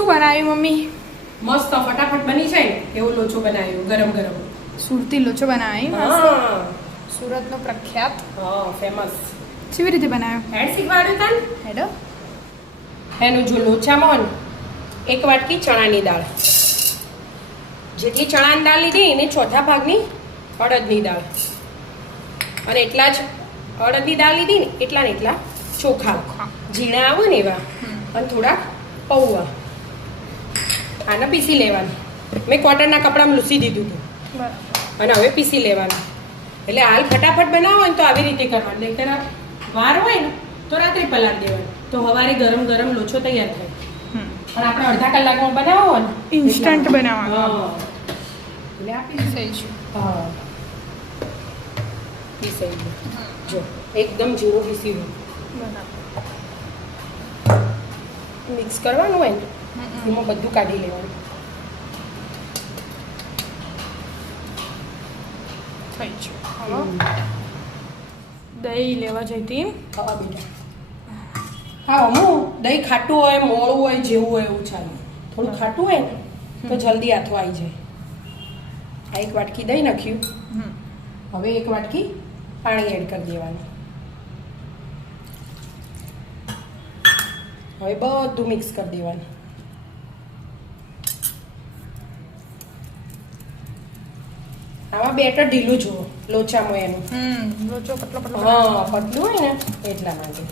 શું બનાવ્યું મમ્મી? મસ્ત ફટાફટ બની જાય ને એવો લોચો બનાવ્યો ગરમ ગરમ. સુરતી લોચો બનાવી. હા, સુરતનો પ્રખ્યાત. હા, ફેમસ. કેવી રીતે બનાવ્યો? એડ શીખવાડ્યું તને. હેડો. એનું જો લોચામાં એક વાટકી ચણાની દાળ, જેટલી ચણાની દાળ લીધી એને ચોથા ભાગની અડદની દાળ, અને એટલા જ અડદની દાળ લીધી ને એટલા ચોખા ઝીણા આવે ને એવા, અને થોડાક પૌવા. આને પીસી લેવાનું. મેં કોટનના કપડામાં લૂસી દીધું હતું, અને હવે પીસી લેવાનું. એટલે હાલ ફટાફટ બનાવો ને તો આવી રીતે કરવાનું. નહીંતર વાર હોય ને તો રાત્રે પલાળ દેવાનું, તો સવારે ગરમ ગરમ લોચો તૈયાર થાય. પણ આપણે અડધા કલાકમાં બનાવો ને ઇન્સ્ટન્ટ બનાવવાનો. એટલે આ પીસાઈ છે. હા, પીસાઈ ગયું. જો એકદમ ઝીણું પીસી ગયું. મિક્સ કરવાનું હોય ને એમાં બધું કાઢી લેવાનું. થઈ ગયું. દહીં લેવા જઈતી. હા બેટા. હા અમુક દહીં ખાટું હોય, મોળું હોય, જેવું હોય એવું ચાલે. થોડું ખાટું હોય ને તો જલ્દી હાથો આવી જાય. આ એક વાટકી દહીં નાખ્યું. હવે એક વાટકી પાણી એડ કરી દેવાનું. હવે બધું મિક્સ કરી દેવાનું. આમાં બેટર ઢીલું જુઓ લોચામાં એનું. લોચો પતલો હા, પતલું હોય ને એટલા માટે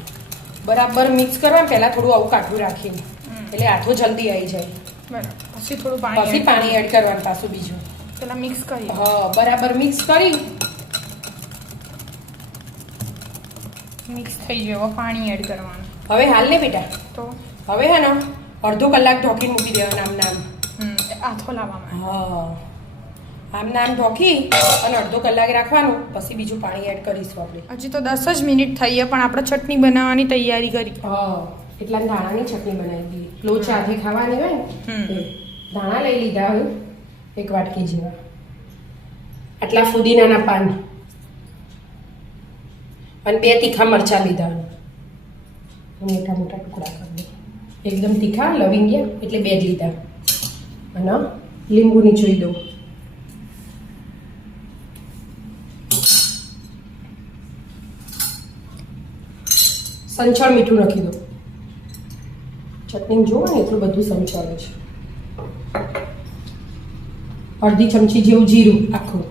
બરાબર મિક્સ કરવા. પહેલા થોડું આવું કાઢું રાખીને, એટલે હાથો જલ્દી આવી જાય. બરાબર. પછી થોડું પાણી એડ કરવાનું પાછું બીજું. પેલા મિક્સ કરી. હા, બરાબર મિક્સ કરી. મિક્સ થઈ ગયું. હવે પાણી એડ કરવાનું. હવે હાલ ને બેટા. તો હવે હે ને અડધો કલાક ઢોકીને મૂકી દેવાનું. આમ આથો લાવવામાં. હા, આમ ઢોકી અને અડધો કલાક રાખવાનું. પછી બીજું પાણી એડ કરીશું આપણે. હજી તો 10 જ મિનિટ થઈ પણ આપણે ચટણી બનાવવાની તૈયારી કરી. હા, એટલા ધાણાની ચટણી બનાવી દીધી. લોચા હાથે ખાવાની હોય ને એ ધાણા લઈ લીધા હોય એક વાટકી જેવા. આટલા ફુદીનાના પાન અને 2 તીખા મરચાં લીધા. મોટા મોટા ટુકડા કરી દે. એકદમ તીખા લવિંગિયા એટલે 2 જ લીધા. અને લીંબુ નીચોઈ દો. સંચળ મીઠું નાખી દો. ચટણી જોવો ને એટલું બધું સંચળ છે. અડધી ચમચી જેવું જીરું આખું,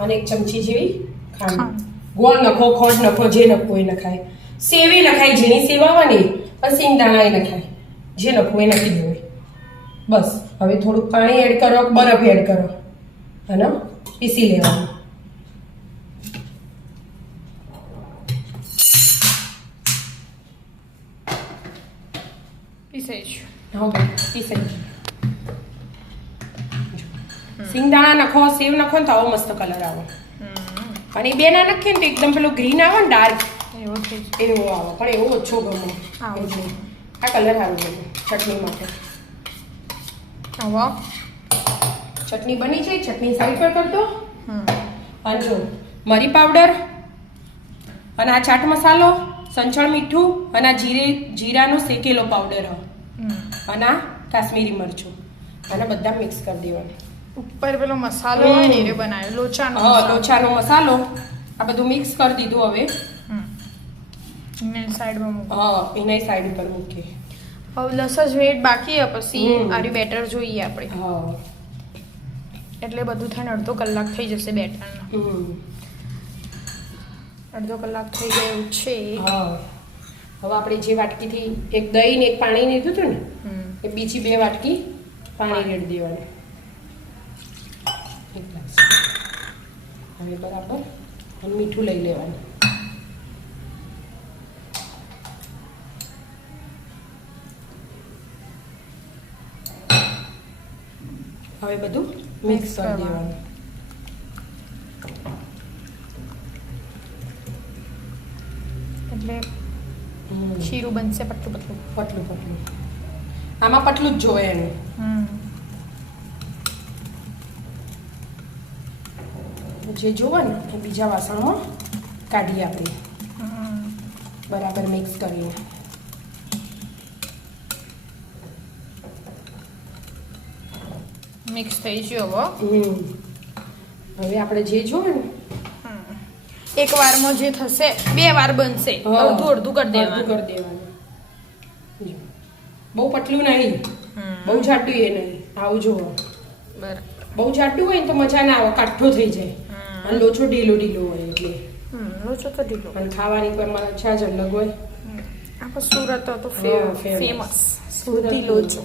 અને 1 ચમચી જેવી ખાંડ. ગોળ નખો, ખોડ નખો, જે નખો એ નખાય. સેવે નખાય, ઝીણી સેવ આવવાની. પણ સિંગદાણા એ નખાય. જે નખવું એ નાખી દેવાય. બસ હવે થોડુંક પાણી એડ કરો, બરફ એડ કરો અને પીસી લેવાનું. પીસાઈ ગયું. સિંગદાણા નખો, સેવ નખો ને તો આવો મસ્ત કલર આવે. અને એ 2 ના નાખીએ ને તો એકદમ પેલો ગ્રીન આવે ને ડાર્ક એવો આવે. પણ એવો ઓછો ગમે. આ કલર સારું ગમે ચટણી માટે. ચટણી બની છે. ચટણી સાઈડ પર કરતો. અને જો મરી પાવડર, અને આ ચાટ મસાલો, સંચળ મીઠું, અને આ જીરાનો શેકેલો પાવડર, અને આ કાશ્મીરી મરચું, અને બધા મિક્સ કરી દેવાનું. ઉપર પેલો મસાલો હોય ને એ બનાવ્યો લોચાનો. હા, લોચાનો મસાલો. આ બધું મિક્સ કરી દીધું. હવે એને સાઈડમાં મૂકો. હા, એને સાઈડ ઉપર મૂકીએ. હવે 10 જ મિનિટ બાકી છે. પછી આરી બેટર જોઈએ આપણે. હા, એટલે બધું થઈને અડધો કલાક થઈ જશે બેટરનો. અડધો કલાક થઈ ગયો છે. હા, હવે આપણે જે વાટકીથી એક દહીં ને એક પાણી લીધું હતું ને એ બીજી 2 વાટકી પાણી રેડી દેવાનું. હવે બરાબર મીઠું લઈ લેવાનું. હવે બધું મિક્સ કરી દેવાનું. એટલે શીરું બનશે પતલું. આમાં પતલું જ જોવે એનું. જે જોવે ને એ બીજા વાસણમાં કાઢી આપણે બરાબર મિક્સ કરીને. મિક્સ થઈ ગયો હવે હવે આપણે જે જોઈએ ને એક વારમાં જે થશે 2 વાર બનશે અડધું અડધું કરી દેવાનું જો. બહુ પતલું નહીં બહુ જાડું એ નહીં આવું જોવો બરાબર બહુ જાડું હોય ને તો મજા ના આવે કાઠો થઈ જાય અને લોચો ઢીલો ઢીલો હોય એટલે લોચો તો ઢીલો અને ખાવાની પણ મજા જ અલગ હોય આપણે સુરત તો famous. ફેમસ સુરતી લોચો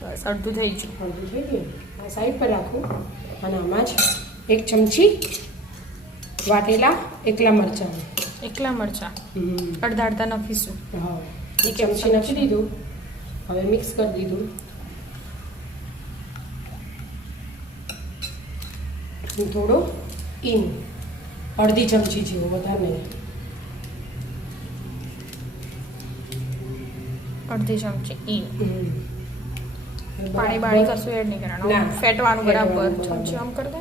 બસ અડધું થઈ ગયું હળવું થઈ ગયું આ સાઈડ પર રાખું અને આમાં જ 1 ચમચી વાટેલા એકલા મરચાં એકલા મરચા અડધા અડધા નાખીશું હા 1 ચમચી નાખી દીધું હવે મિક્સ કરી દીધું અને થોડો ઈન અડધી ચમચી જેવો વધારે નહીં અડધી ચમચી ઈન હવે પાણી બરાબર- બાણી કશું એડ નહીં કરવાનું ના. ફેટવાનું બરાબર ફેટવાનું બરાબર. ચમચી આમ કરી દે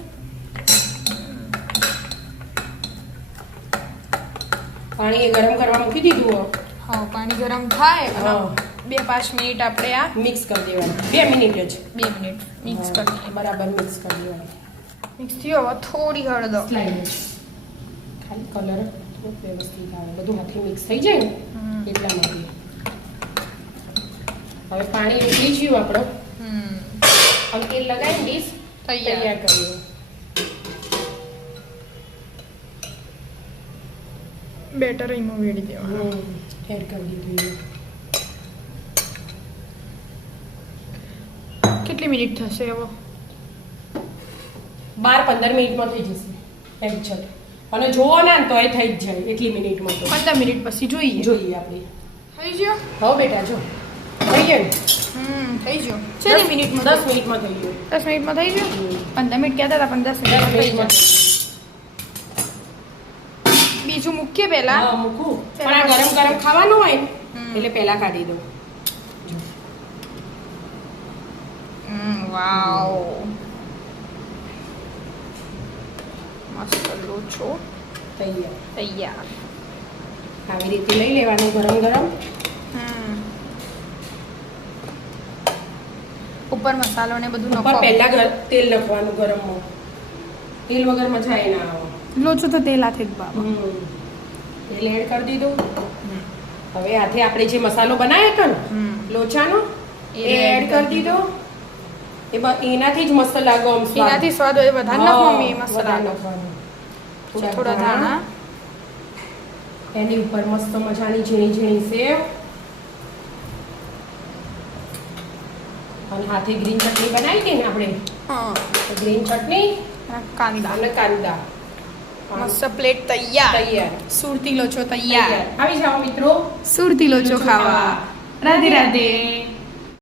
પાણી એ ગરમ કરવા મૂકી દીધું હો. હા પાણી ગરમ થાય અને હા. 2-5 મિનિટ આપણે આ મિક્સ કરી દેવાનું 2 મિનિટ જ 2 મિનિટ મિક્સ હા, કરી બરાબર મિક્સ કરી દેવાનું મિક્સ થયો હવે થોડી હળદર સ્લાઈડ ખાલી કલર વ્યવસ્થિત આવે બધું હાથે મિક્સ થઈ જાય ને એટલા માટે હવે પાણી ઉકળી ગયું આપણો હવે તેલ લગાવીને ડીશ તૈયાર તૈયાર કરીએ બેટર એમાં વેડી દેવાનું એડ કરી દીધું કેટલી મિનિટ થશે હવે 12-15 મિનિટમાં થઈ જશે એક્ઝેક્ટ અને જોવો ને તો એ થઈ જ જાય એટલી મિનિટમાં તો 15 મિનિટ પછી જોઈએ જોઈએ આપણે થઈ ગયો હવે બેટા જો થઈ ગયું થઈ ગયો કેટલી મિનિટમાં 10 મિનિટમાં થઈ ગયું 10 મિનિટમાં થઈ ગયું 15 મિનિટ કહેતા હતા પણ 10 10 મિનિટમાં થઈ મિનિટમાં ગયું બીજું મૂકીએ પહેલા હા મૂકું પણ આ ગરમ ગરમ ખાવાનું હોય ને એટલે પહેલા કાઢી દો વાવ મસ્ત લોચો તૈયાર તૈયાર આવી રીતે લઈ લેવાનું ગરમ ગરમ ઉપર મસાલો ને બધું ઉપર નાખો પહેલા તેલ નાખવાનું ગરમમાં તેલ વગર મજા આવી ના આવે લોચો તો તેલ હાથે જ બાબા તેલ એડ કરી દીધું હવે આથી આપણે જે મસાલો બનાવ્યો હતો ને લોચાનો એ એડ કરી દીધો એનાથી જ મસ્ત લાગે આમ સ્વાદ. એનાથી સ્વાદ હોય વધારે નાખો મમ્મી વધારે મસાલો નાખવાનું. થોડા ધાણા એની ઉપર મસ્ત મજાની ઝીણી ઝીણી સેવ અને હાથે ગ્રીન ચટણી બનાવી હતી ને આપણે ગ્રીન ચટણી કાંદા અને કાંદા મસ્ત પ્લેટ તૈયાર તૈયાર સુરતી લોચો તૈયાર આવી જાઓ મિત્રો સુરતી લોચો ખાવા રાધે રાધે